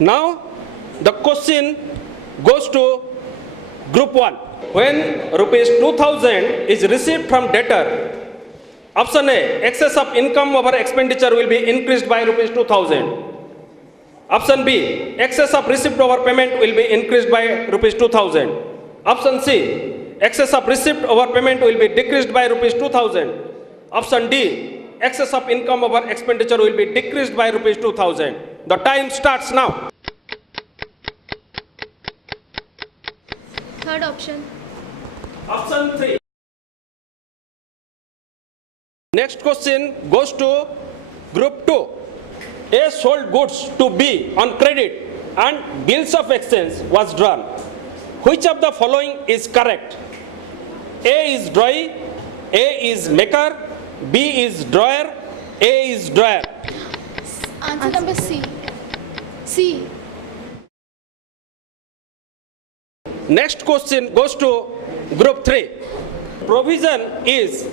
Now the question goes to group 1. When rupees 2000 is received from debtor, option A, excess of income over expenditure will be increased by rupees 2000. Option B, excess of receipt over payment will be increased by rupees 2000. Option C, excess of receipt over payment will be decreased by rupees 2000. Option D, excess of income over expenditure will be decreased by rupees 2000. The time starts now. Third option. Option 3. Next question goes to group 2. A sold goods to B on credit and bills of exchange was drawn. Which of the following is correct? A is drawee, A is maker, B is drawer, A is drawer. Answer number C. C. Next question goes to group 3. Provision is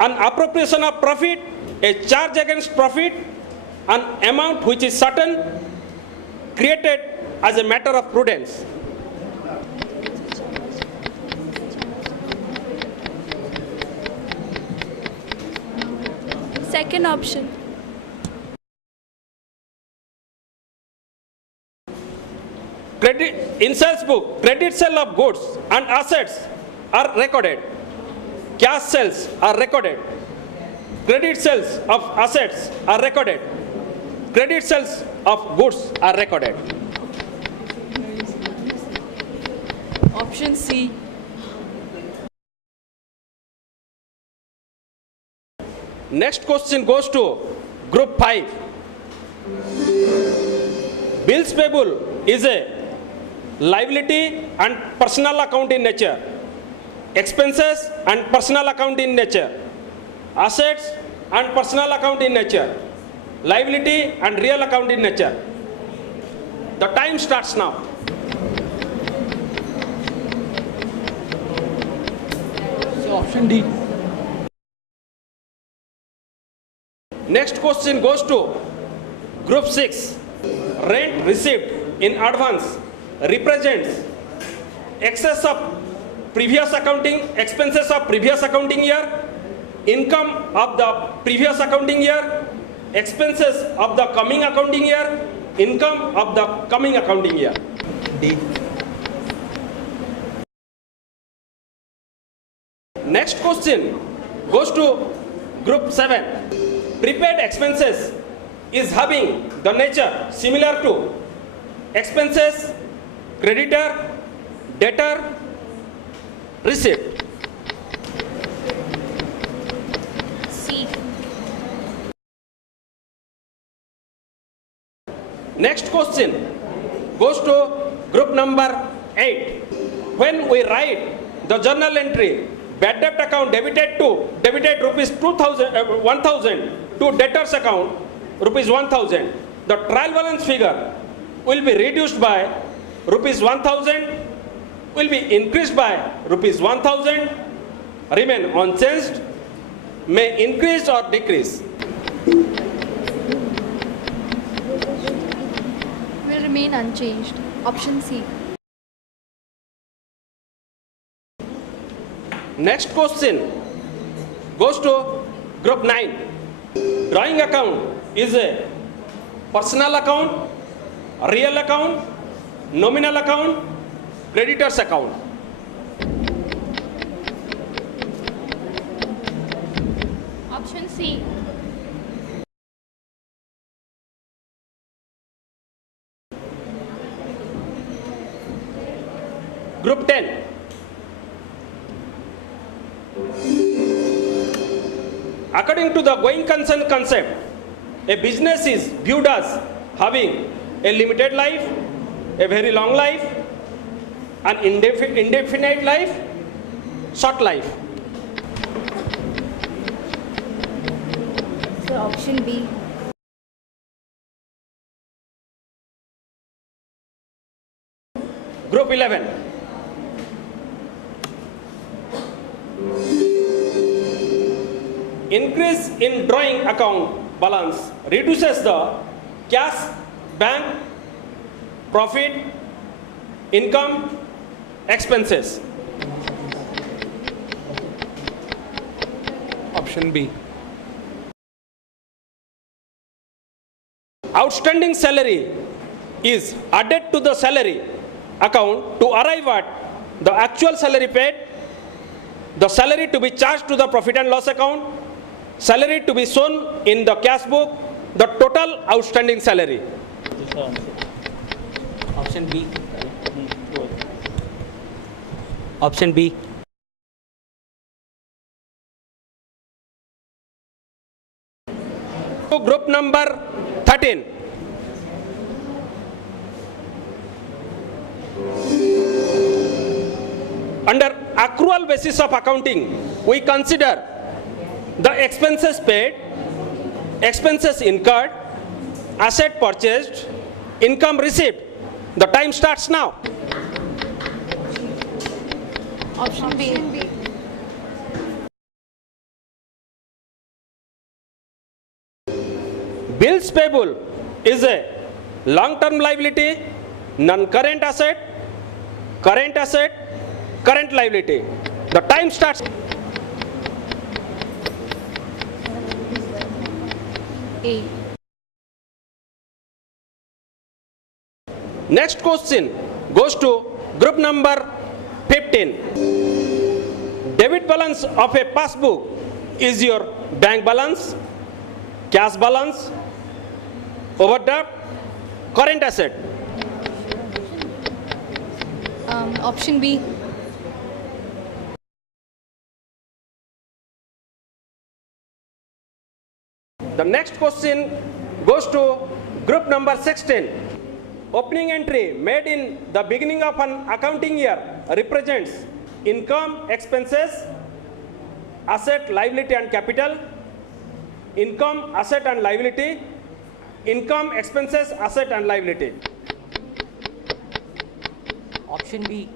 an appropriation of profit, a charge against profit, an amount which is certain, created as a matter of prudence. Second option. Credit in sales book, credit sale of goods and assets are recorded. Cash sales are recorded. Credit sales of assets are recorded. Credit sales of goods are recorded. Option C. Next question goes to group 5. Bills payable is a liability and personal account in nature. Expenses and personal account in nature. Assets and personal account in nature. Liability and real account in nature. The time starts now. So option D. Next question goes to group 6. Rent received in advance represents excess of previous accounting, expenses of previous accounting year, income of the previous accounting year, expenses of the coming accounting year, income of the coming accounting year. D. Next question goes to group 7. Prepaid expenses is having the nature similar to expenses, creditor, debtor, receipt. C. Next question goes to group number 8. When we write the journal entry, bad debt account debited rupees 1000 to debtors account rupees 1000, the trial balance figure will be reduced by rupees 1000, will be increased by rupees 1000, remain unchanged, may increase or decrease. Will remain unchanged. Option C. Next question goes to group 9. Drawing account is a personal account, real account, nominal account, creditors account. Option C. Group 10. According to the going concern concept, a business is viewed as having a limited life, a very long life, an indefinite life, short life. So option B. Group 11. Increase in drawing account balance reduces the cash bank profit, income, expenses. Option B. Outstanding salary is added to the salary account to arrive at the actual salary paid, the salary to be charged to the profit and loss account, salary to be shown in the cash book, the total outstanding salary. Option B. Option B. To group number 13. Under accrual basis of accounting, we consider the expenses paid, expenses incurred, asset purchased, income received. The time starts now. Option B. Bills payable is a long-term liability, non-current asset, current liability. The time starts. A. Next question goes to group number 15. Debit balance of a passbook is your bank balance, cash balance, overdraft, current asset. Option B. The next question goes to group number 16. Opening entry made in the beginning of an accounting year represents income, expenses, asset, liability and capital, income, asset and liability, income, expenses, asset and liability. Option B.